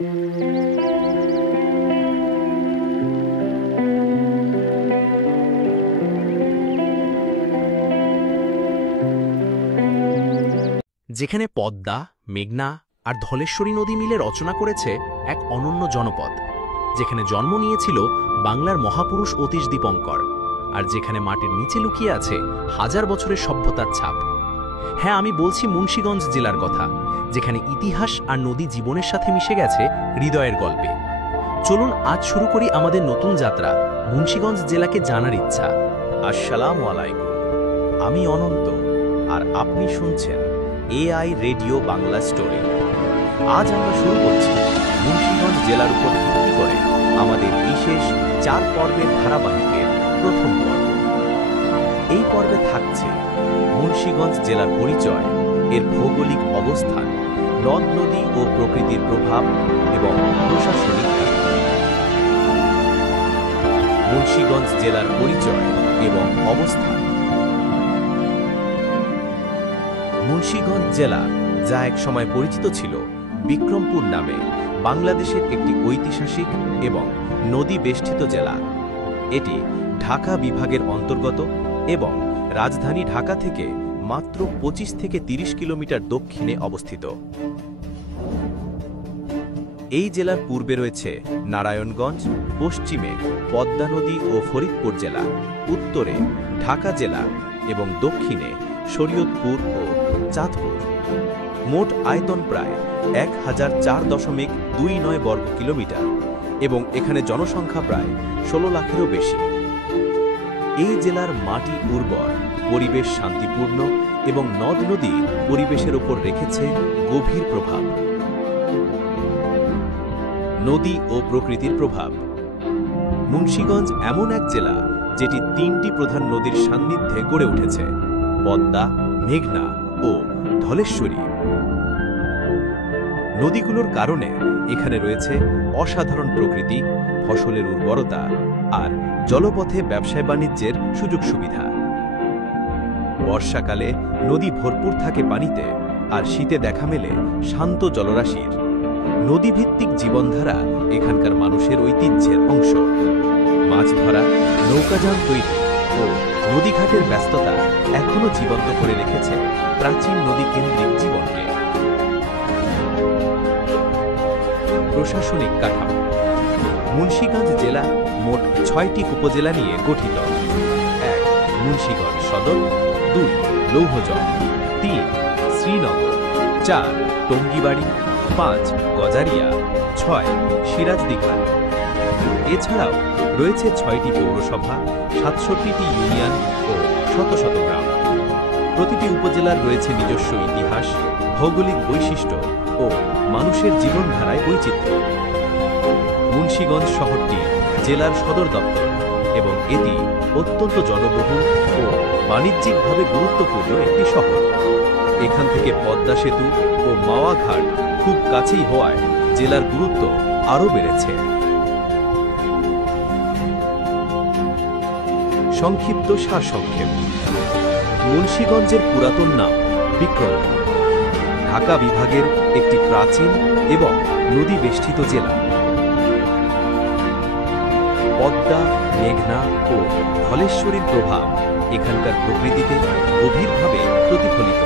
যেখানে পদ্মা, মেঘনা আর ধলেশ্বরী নদী মিলে রচনা করেছে এক অনন্য জনপদ, যেখানে জন্ম নিয়েছিল বাংলার মহাপুরুষ অতীশ দীপঙ্কর, আর যেখানে মাটির নিচে লুকিয়ে আছে হাজার বছরের সভ্যতার ছাপ। হ্যাঁ, আমি বলছি মুন্সিগঞ্জ জেলার কথা, যেখানে ইতিহাস আর নদী জীবনের সাথে মিশে গেছে হৃদয়ের গল্পে। চলুন আজ শুরু করি আমাদের নতুন যাত্রা, মুন্সিগঞ্জ জেলাকে জানার ইচ্ছা। আসসালামু আলাইকুম, আমি অনন্ত, আর আপনি শুনছেন AI রেডিও বাংলা স্টোরি। আজ আমরা শুরু করছি মুন্সিগঞ্জ জেলার উপর ভিত্তি করে আমাদের বিশেষ 4 পর্বের ধারাবাহিকের প্রথম পর্ব। এই পর্বে থাকছে মুন্সিগঞ্জ জেলার পরিচয়, এর ভৌগোলিক অবস্থান, নদ নদী ও প্রকৃতির প্রভাব এবং প্রশাসনিক কাঠামো। মুন্সিগঞ্জ জেলার পরিচয় এবং অবস্থান। মুন্সিগঞ্জ জেলা, যা এক সময় পরিচিত ছিল বিক্রমপুর নামে, বাংলাদেশের একটি ঐতিহাসিক এবং নদী বেষ্টিত জেলা। এটি ঢাকা বিভাগের অন্তর্গত এবং রাজধানী ঢাকা থেকে মাত্র 25 থেকে 30 কিলোমিটার দক্ষিণে অবস্থিত। এই জেলার পূর্বে রয়েছে নারায়ণগঞ্জ, পশ্চিমে পদ্মা নদী ও ফরিদপুর জেলা, উত্তরে ঢাকা জেলা এবং দক্ষিণে শরীয়তপুর ও চাঁদপুর। মোট আয়তন প্রায় 1004.29 বর্গ কিলোমিটার এবং এখানে জনসংখ্যা প্রায় 16 লাখেরও বেশি। এই জেলার মাটি উর্বর, পরিবেশ শান্তিপূর্ণ এবং নদ নদী পরিবেশের উপর রেখেছে গভীর প্রভাব। নদী ও প্রকৃতির প্রভাব। মুন্সিগঞ্জ এমন এক জেলা যেটি 3টি প্রধান নদীর সান্নিধ্যে গড়ে উঠেছে: পদ্মা, মেঘনা ও ধলেশ্বরী। নদীগুলোর কারণে এখানে রয়েছে অসাধারণ প্রকৃতি, ফসলের উর্বরতা আর জলপথে ব্যবসায় বাণিজ্যের সুযোগ সুবিধা। বর্ষাকালে নদী ভরপুর থাকে পানিতে, আর শীতে দেখা মেলে শান্ত জলরাশির। নদীভিত্তিক জীবনধারা এখানকার মানুষের ঐতিহ্যের অংশ। মাছ ধরা, নৌকাযান তৈরি ও নদীঘাটের ব্যস্ততা এখনও জীবন্ত করে রেখেছে প্রাচীন নদীকেন্দ্রিক জীবনকে। প্রশাসনিক কাঠামো। মুন্সিগঞ্জ জেলা মোট 6টি উপজেলা নিয়ে গঠিত: 1 মুন্সিগঞ্জ সদর, 2 লৌহজং, 3 শ্রীনগর, 4 টঙ্গিবাড়ি, 5 গজারিয়া, 6 সিরাজদিখাল। এছাড়াও রয়েছে 6টি পৌরসভা, 67টি ইউনিয়ন ও শত শত গ্রাম। প্রতিটি উপজেলার রয়েছে নিজস্ব ইতিহাস, ভৌগোলিক বৈশিষ্ট্য ও মানুষের জীবনধারায় বৈচিত্র্য। মুন্সিগঞ্জ শহরটি জেলার সদর দপ্তর এবং এটি অত্যন্ত জনবহুল ও বাণিজ্যিকভাবে গুরুত্বপূর্ণ একটি শহর। এখান থেকে পদ্মা সেতু ও মাওয়া ঘাট খুব কাছেই হওয়ায় জেলার গুরুত্ব আরও বেড়েছে। সংক্ষিপ্ত সারসংক্ষেপ। মুন্সিগঞ্জের পুরাতন নাম বিক্রমপুর, ঢাকা বিভাগের একটি প্রাচীন এবং নদী বেষ্টিত জেলা। পদ্মা, মেঘনা ও ধলেশ্বরীর প্রভাব এখানকার প্রকৃতিতে গভীরভাবে প্রতিফলিত।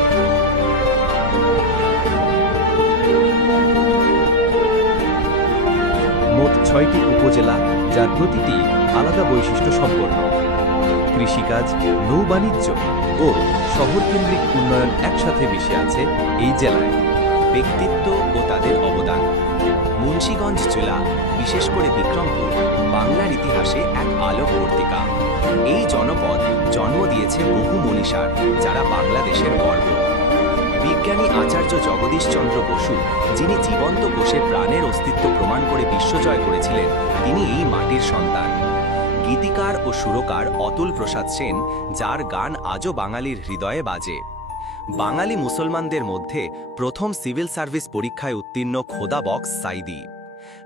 মোট 6টি উপজেলা, যার প্রতিটি আলাদা বৈশিষ্ট্য সম্পন্ন। কৃষিকাজ, নৌবাণিজ্য ও শহরকেন্দ্রিক উন্নয়ন একসাথে মিশে আছে এই জেলায়। ব্যক্তিত্ব ও তাদের অবদান। মুন্সিগঞ্জ জেলা, বিশেষ করে বিক্রমপুর, বাংলার ইতিহাসে এক আলোকবর্তিকা। এই জনপদ জন্ম দিয়েছে বহু মনীষার, যারা বাংলাদেশের গর্ব। বিজ্ঞানী আচার্য জগদীশচন্দ্র বসু, যিনি জীবন্ত কোষে প্রাণের অস্তিত্ব প্রমাণ করে বিশ্বজয় করেছিলেন, তিনি এই মাটির সন্তান। গীতিকার ও সুরকার অতুল প্রসাদ সেন, যার গান আজও বাঙালির হৃদয়ে বাজে। বাঙালি মুসলমানদের মধ্যে প্রথম সিভিল সার্ভিস পরীক্ষায় উত্তীর্ণ খোদা বক্স সাইদি।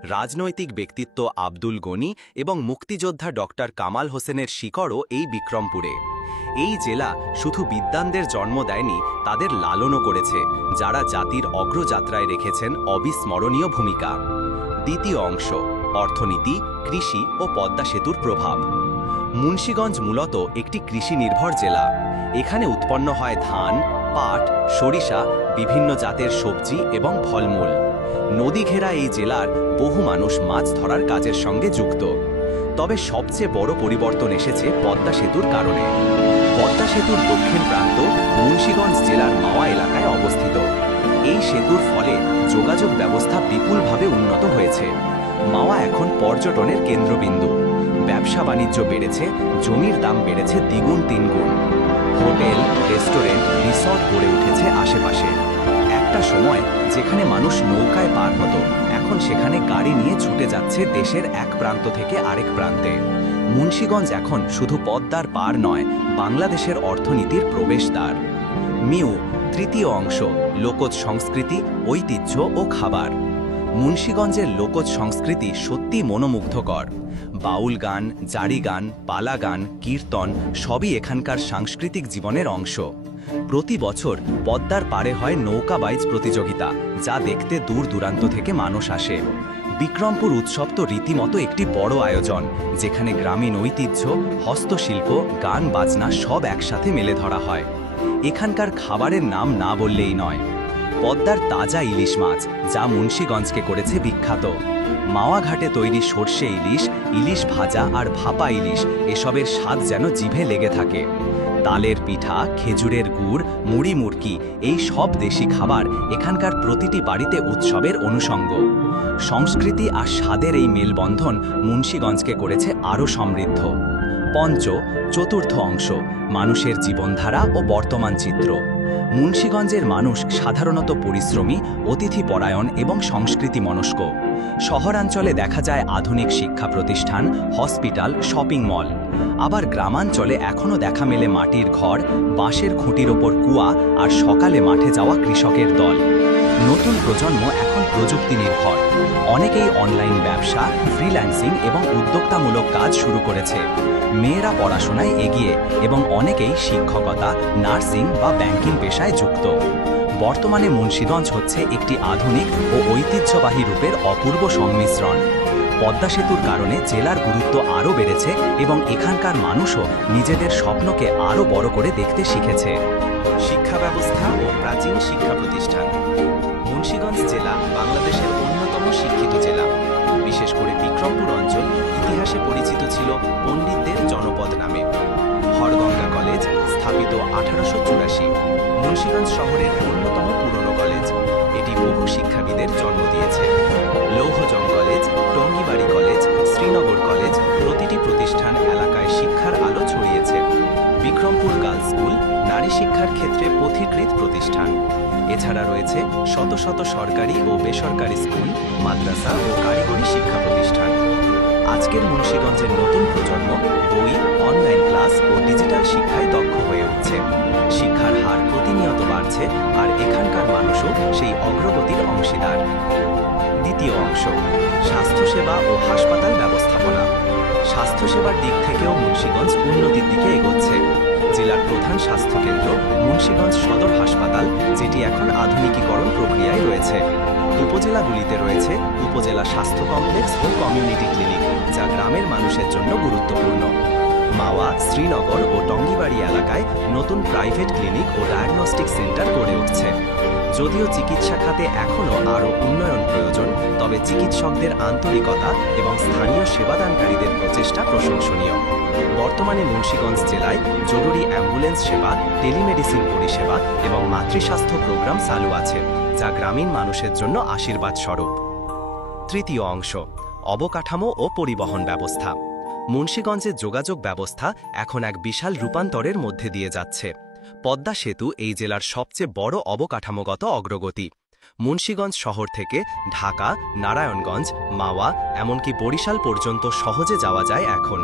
রাজনৈতিক ব্যক্তিত্ব আব্দুল গনি এবং মুক্তিযোদ্ধা ডক্টর কামাল হোসেনের শিকড়ও এই বিক্রমপুরে। এই জেলা শুধু বিদ্বানদের জন্ম দেয়নি, তাদের লালনও করেছে, যারা জাতির অগ্রযাত্রায় রেখেছেন অবিস্মরণীয় ভূমিকা। দ্বিতীয় অংশ, অর্থনীতি, কৃষি ও পদ্মা সেতুর প্রভাব। মুন্সিগঞ্জ মূলত একটি কৃষি নির্ভর জেলা। এখানে উৎপন্ন হয় ধান, পাট, সরিষা, বিভিন্ন জাতের সবজি এবং ফলমূল। নদী ঘেরা এই জেলার বহু মানুষ মাছ ধরার কাজের সঙ্গে যুক্ত। তবে সবচেয়ে বড় পরিবর্তন এসেছে পদ্মা সেতুর কারণে। পদ্মা সেতুর দক্ষিণ প্রান্ত মুন্সিগঞ্জ জেলার মাওয়া এলাকায় অবস্থিত। এই সেতুর ফলে যোগাযোগ ব্যবস্থা বিপুলভাবে উন্নত হয়েছে। মাওয়া এখন পর্যটনের কেন্দ্রবিন্দু। ব্যবসা বাণিজ্য বেড়েছে, জমির দাম বেড়েছে দ্বিগুণ তিনগুণ। হোটেল, রেস্টুরেন্ট, রিসর্ট গড়ে উঠেছে আশেপাশে। একটা সময় যেখানে মানুষ নৌকায় পার হতো, এখন সেখানে গাড়ি নিয়ে ছুটে যাচ্ছে দেশের এক প্রান্ত থেকে আরেক প্রান্তে। মুন্সিগঞ্জ এখন শুধু পদ্মার পার নয়, বাংলাদেশের অর্থনীতির প্রবেশদ্বার। মিউ, তৃতীয় অংশ, লোকজ সংস্কৃতি, ঐতিহ্য ও খাবার। মুন্সিগঞ্জের লোকজ সংস্কৃতি সত্যি মনোমুগ্ধকর। বাউল গান, জারি গান, পালা গান, কীর্তন সবই এখানকার সাংস্কৃতিক জীবনের অংশ। প্রতি বছর পদ্মার পাড়ে হয় নৌকাবাইজ প্রতিযোগিতা, যা দেখতে দূর দূরান্ত থেকে মানুষ আসে। বিক্রমপুর উৎসব তো রীতিমতো একটি বড় আয়োজন, যেখানে গ্রামীণ ঐতিহ্য, হস্তশিল্প, গান বাজনা সব একসাথে মেলে ধরা হয়। এখানকার খাবারের নাম না বললেই নয়। পদ্মার তাজা ইলিশ মাছ, যা মুন্সিগঞ্জকে করেছে বিখ্যাত। মাওয়া ঘাটে তৈরি সর্ষে ইলিশ, ইলিশ ভাজা আর ভাপা ইলিশ, এসবের স্বাদ যেন জিভে লেগে থাকে। তালের পিঠা, খেজুরের গুড়, মুড়ি মুড়কি, এই সব দেশি খাবার এখানকার প্রতিটি বাড়িতে উৎসবের অনুষঙ্গ। সংস্কৃতি আর স্বাদের এই মেলবন্ধন মুন্সিগঞ্জকে করেছে আরও সমৃদ্ধ। চতুর্থ অংশ, মানুষের জীবনধারা ও বর্তমান চিত্র। মুন্সিগঞ্জের মানুষ সাধারণত পরিশ্রমী, অতিথিপরায়ণ এবং সংস্কৃতি মনস্ক। শহরাঞ্চলে দেখা যায় আধুনিক শিক্ষা প্রতিষ্ঠান, হসপিটাল, শপিং মল। আবার গ্রামাঞ্চলে এখনও দেখা মেলে মাটির ঘর, বাঁশের খুঁটির ওপর কুয়া আর সকালে মাঠে যাওয়া কৃষকের দল। নতুন প্রজন্ম এখন প্রযুক্তি নির্ভর। অনেকেই অনলাইন ব্যবসা, ফ্রিল্যান্সিং এবং উদ্যোক্তামূলক কাজ শুরু করেছে। মেয়েরা পড়াশোনায় এগিয়ে এবং অনেকেই শিক্ষকতা, নার্সিং বা ব্যাংকিং পেশায় যুক্ত। বর্তমানে মুন্সিগঞ্জ হচ্ছে একটি আধুনিক ও ঐতিহ্যবাহী রূপের অপূর্ব সংমিশ্রণ। পদ্মা সেতুর কারণে জেলার গুরুত্ব আরও বেড়েছে এবং এখানকার মানুষও নিজেদের স্বপ্নকে আরও বড় করে দেখতে শিখেছে। শিক্ষা ব্যবস্থা ও প্রাচীন শিক্ষা প্রতিষ্ঠান। মুন্সিগঞ্জ জেলা বাংলাদেশের অন্যতম শিক্ষিত জেলা। বিশেষ করে বিক্রমপুর অঞ্চল ইতিহাসে পরিচিত ছিল পণ্ডিতদের জনপদ নামে। হরগঙ্গা কলেজ, স্থাপিত 1884, মুন্সিগঞ্জ শহরের অন্যতম পুরনো কলেজ। এটি বহু শিক্ষাবিদের জন্ম দিয়েছে। Louhajang college, Tongibari college, Sreenagar college, প্রতিটি প্রতিষ্ঠান এলাকায় শিক্ষার আলো ছড়িয়েছে। বিক্রমপুর গার্লস স্কুল, নারী শিক্ষার ক্ষেত্রে পথিকৃত প্রতিষ্ঠান। এছাড়া রয়েছে শত শত সরকারি ও বেসরকারি স্কুল, মাদ্রাসা ও কারিগরি শিক্ষা প্রতিষ্ঠান। আজকের মুন্সিগঞ্জের নতুন প্রজন্ম বই, অনলাইন ক্লাস ও ডিজিটাল শিক্ষায় দক্ষ হয়ে উঠছে। শিক্ষার হার প্রতিনিয়ত বাড়ছে, আর এখানকার মানুষও সেই অগ্রগতির অংশীদার। দ্বিতীয় অংশ, স্বাস্থ্যসেবা ও হাসপাতাল ব্যবস্থাপনা। স্বাস্থ্যসেবার দিক থেকেও মুন্সিগঞ্জ উন্নতির দিকে এগোচ্ছে। জেলার প্রধান স্বাস্থ্যকেন্দ্র মুন্সিগঞ্জ সদর হাসপাতাল, যেটি এখন আধুনিকীকরণ প্রক্রিয়ায় রয়েছে। উপজেলাগুলিতে রয়েছে উপজেলা স্বাস্থ্য কমপ্লেক্স ও কমিউনিটি ক্লিনিক, যা গ্রামের মানুষের জন্য গুরুত্বপূর্ণ। মাওয়া, শ্রীনগর ও টঙ্গিবাড়ি এলাকায় নতুন প্রাইভেট ক্লিনিক ও ডায়াগনস্টিক সেন্টার গড়ে উঠছে। যদিও চিকিৎসা খাতে এখনও আরও উন্নয়ন প্রয়োজন, তবে চিকিৎসকদের আন্তরিকতা এবং স্থানীয় সেবাদানকারীদের প্রচেষ্টা প্রশংসনীয়। বর্তমানে মুন্সিগঞ্জ জেলায় জরুরি অ্যাম্বুলেন্স সেবা, টেলিমেডিসিন পরিষেবা এবং মাতৃস্বাস্থ্য প্রোগ্রাম চালু আছে, যা গ্রামীণ মানুষের জন্য আশীর্বাদ স্বরূপ। তৃতীয় অংশ, অবকাঠামো ও পরিবহন ব্যবস্থা। মুন্সিগঞ্জের যোগাযোগ ব্যবস্থা এখন এক বিশাল রূপান্তরের মধ্যে দিয়ে যাচ্ছে। পদ্মা সেতু এই জেলার সবচেয়ে বড় অবকাঠামোগত অগ্রগতি। মুন্সিগঞ্জ শহর থেকে ঢাকা, নারায়ণগঞ্জ, মাওয়া এমনকি বরিশাল পর্যন্ত সহজে যাওয়া যায় এখন।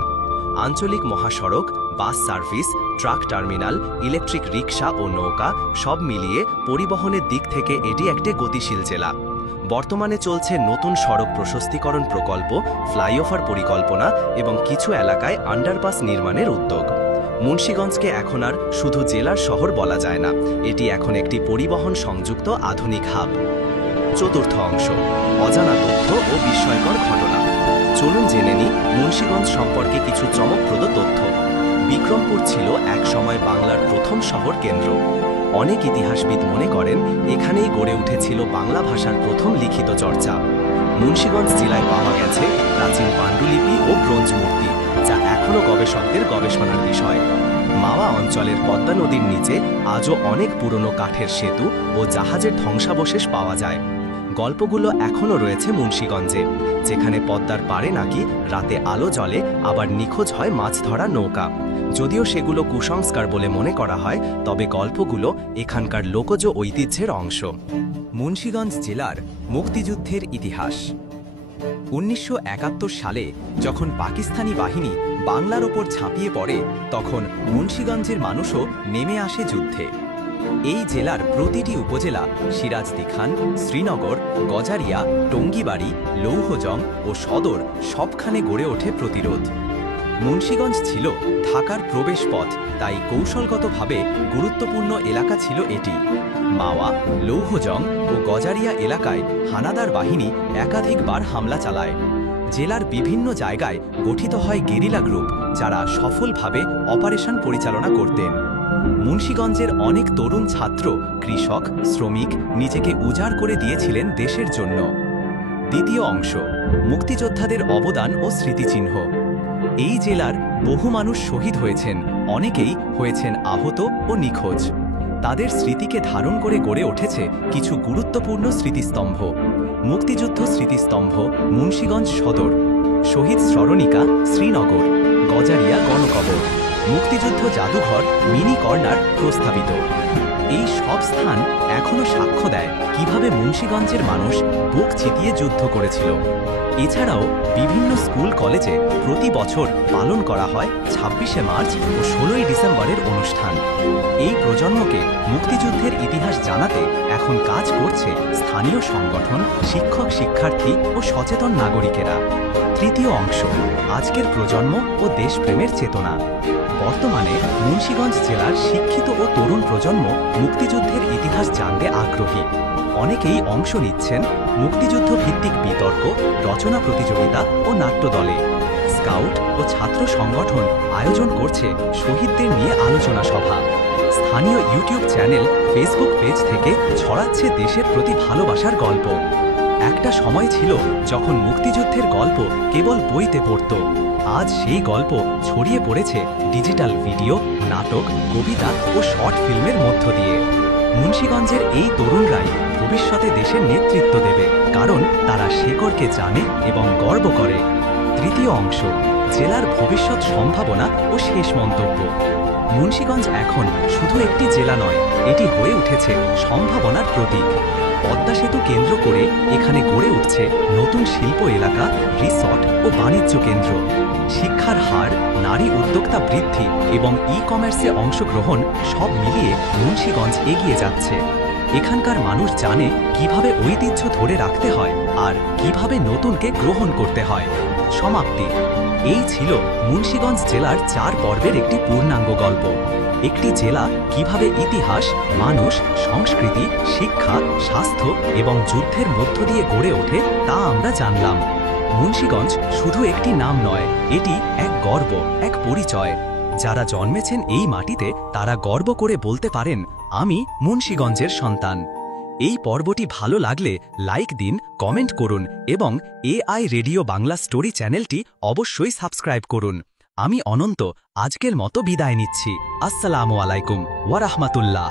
আঞ্চলিক মহাসড়ক, bus service, truck terminal, electric rickshaw ও নৌকা সব মিলিয়ে পরিবহনের দিক থেকে এটি একটি গতিশীল জেলা। বর্তমানে চলছে নতুন সড়ক প্রশস্তীকরণ প্রকল্প, ফ্লাইওভার পরিকল্পনা এবং কিছু এলাকায় আন্ডারপাস নির্মাণের উদ্যোগ। মুন্সিগঞ্জকে এখন আর শুধু জেলার শহর বলা যায় না, এটি এখন একটি পরিবহন সংযুক্ত আধুনিক হাব। চতুর্থ অংশ, অজানা তথ্য ও বিস্ময়কর ঘটনা। চলুন জেনে নিই মুন্সিগঞ্জ সম্পর্কে কিছু চমকপ্রদ তথ্য। বিক্রমপুর ছিল একসময় বাংলার প্রথম শহর কেন্দ্র। অনেক ইতিহাসবিদ মনে করেন এখানেই গড়ে উঠেছিল বাংলা ভাষার প্রথম লিখিত চর্চা। মুন্সিগঞ্জ জেলায় পাওয়া গেছে প্রাচীন পাণ্ডুলিপি ও ব্রোঞ্জ মূর্তি, যা এখনও গবেষকদের গবেষণার বিষয়। মাওয়া অঞ্চলের পদ্মা নদীর নিচে আজও অনেক পুরনো কাঠের সেতু ও জাহাজের ধ্বংসাবশেষ পাওয়া যায়। গল্পগুলো এখনও রয়েছে মুন্সিগঞ্জে, যেখানে পদ্মার পাড়ে নাকি রাতে আলো জ্বলে, আবার নিখোঁজ হয় মাছ ধরা নৌকা। যদিও সেগুলো কুসংস্কার বলে মনে করা হয়, তবে গল্পগুলো এখানকার লোকজ ঐতিহ্যের অংশ। মুন্সিগঞ্জ জেলার মুক্তিযুদ্ধের ইতিহাস। 1971 সালে যখন পাকিস্তানি বাহিনী বাংলার ওপর ঝাঁপিয়ে পড়ে, তখন মুন্সিগঞ্জের মানুষও নেমে আসে যুদ্ধে। এই জেলার প্রতিটি উপজেলা সিরাজদিখান, শ্রীনগর, গজারিয়া, টঙ্গিবাড়ি, লৌহজং ও সদর সবখানে গড়ে ওঠে প্রতিরোধ। মুন্সিগঞ্জ ছিল ঢাকার প্রবেশপথ, তাই কৌশলগতভাবে গুরুত্বপূর্ণ এলাকা ছিল এটি। মাওয়া, লৌহজং ও গজারিয়া এলাকায় হানাদার বাহিনী একাধিকবার হামলা চালায়। জেলার বিভিন্ন জায়গায় গঠিত হয় গেরিলা গ্রুপ, যারা সফলভাবে অপারেশন পরিচালনা করতেন। মুন্সিগঞ্জের অনেক তরুণ ছাত্র, কৃষক, শ্রমিক নিজেকে উজাড় করে দিয়েছিলেন দেশের জন্য। দ্বিতীয় অংশ, মুক্তিযোদ্ধাদের অবদান ও স্মৃতিচিহ্ন। এই জেলার বহু মানুষ শহীদ হয়েছেন, অনেকেই হয়েছেন আহত ও নিখোঁজ। তাদের স্মৃতিকে ধারণ করে গড়ে উঠেছে কিছু গুরুত্বপূর্ণ স্মৃতিস্তম্ভ। মুক্তিযুদ্ধ স্মৃতিস্তম্ভ মুন্সিগঞ্জ সদর, শহীদ স্মরণিকা শ্রীনগর, গজারিয়া গণকবর, মুক্তিযুদ্ধ জাদুঘর মিনি কর্নার প্রস্তাবিত। এই সব স্থান এখনও সাক্ষ্য দেয় কিভাবে মুন্সিগঞ্জের মানুষ বুক চিতিয়ে যুদ্ধ করেছিল। এছাড়াও বিভিন্ন স্কুল কলেজে প্রতি বছর পালন করা হয় 26শে মার্চ ও 16ই ডিসেম্বরের অনুষ্ঠান। এই প্রজন্মকে মুক্তিযুদ্ধের ইতিহাস জানাতে এখন কাজ করছে স্থানীয় সংগঠন, শিক্ষক, শিক্ষার্থী ও সচেতন নাগরিকেরা। তৃতীয় অংশ, আজকের প্রজন্ম ও দেশপ্রেমের চেতনা। বর্তমানে মুন্সিগঞ্জ জেলার শিক্ষিত ও তরুণ প্রজন্ম মুক্তিযুদ্ধের ইতিহাস জানতে আগ্রহী। অনেকেই অংশ নিচ্ছেন মুক্তিযুদ্ধ ভিত্তিক বিতর্ক, রচনা প্রতিযোগিতা ও নাট্যদলে। স্কাউট ও ছাত্র সংগঠন আয়োজন করছে শহীদদের নিয়ে আলোচনা সভা। স্থানীয় ইউটিউব চ্যানেল, ফেসবুক পেজ থেকে ছড়াচ্ছে দেশের প্রতি ভালোবাসার গল্প। একটা সময় ছিল যখন মুক্তিযুদ্ধের গল্প কেবল বইতে পড়ত। আজ সেই গল্প ছড়িয়ে পড়েছে ডিজিটাল ভিডিও, নাটক, কবিতা ও শর্ট ফিল্মের মধ্য দিয়ে। মুন্সিগঞ্জের এই তরুণরাই ভবিষ্যতে দেশের নেতৃত্ব দেবে, কারণ তারা শেকড়কে জানে এবং গর্ব করে। তৃতীয় অংশ, জেলার ভবিষ্যৎ সম্ভাবনা ও শেষ মন্তব্য। মুন্সিগঞ্জ এখন শুধু একটি জেলা নয়, এটি হয়ে উঠেছে সম্ভাবনার প্রতীক। পদ্মা সেতু কেন্দ্র করে এখানে গড়ে উঠছে নতুন শিল্প এলাকা, রিসর্ট ও বাণিজ্য কেন্দ্র। শিক্ষার হার, নারী উদ্যোক্তা বৃদ্ধি এবং ই-কমার্সে অংশগ্রহণ সব মিলিয়ে মুন্সিগঞ্জ এগিয়ে যাচ্ছে। এখানকার মানুষ জানে কিভাবে ঐতিহ্য ধরে রাখতে হয় আর কিভাবে নতুনকে গ্রহণ করতে হয়। সমাপ্তি। এই ছিল মুন্সিগঞ্জ জেলার 4 পর্বের একটি পূর্ণাঙ্গ গল্প। একটি জেলা কিভাবে ইতিহাস, মানুষ, সংস্কৃতি, শিক্ষা, স্বাস্থ্য এবং যুদ্ধের মধ্য দিয়ে গড়ে ওঠে তা আমরা জানলাম। মুন্সিগঞ্জ শুধু একটি নাম নয়, এটি এক গর্ব, এক পরিচয়। যারা জন্মেছেন এই মাটিতে তারা গর্ব করে বলতে পারেন, আমি মুন্সিগঞ্জের সন্তান। এই পর্বটি ভালো লাগলে লাইক দিন, কমেন্ট করুন এবং AI রেডিও বাংলা স্টোরি চ্যানেলটি অবশ্যই সাবস্ক্রাইব করুন। আমি অনন্ত আজকের মতো বিদায় নিচ্ছি। আসসালামু আলাইকুম ওয়া রাহমাতুল্লাহ।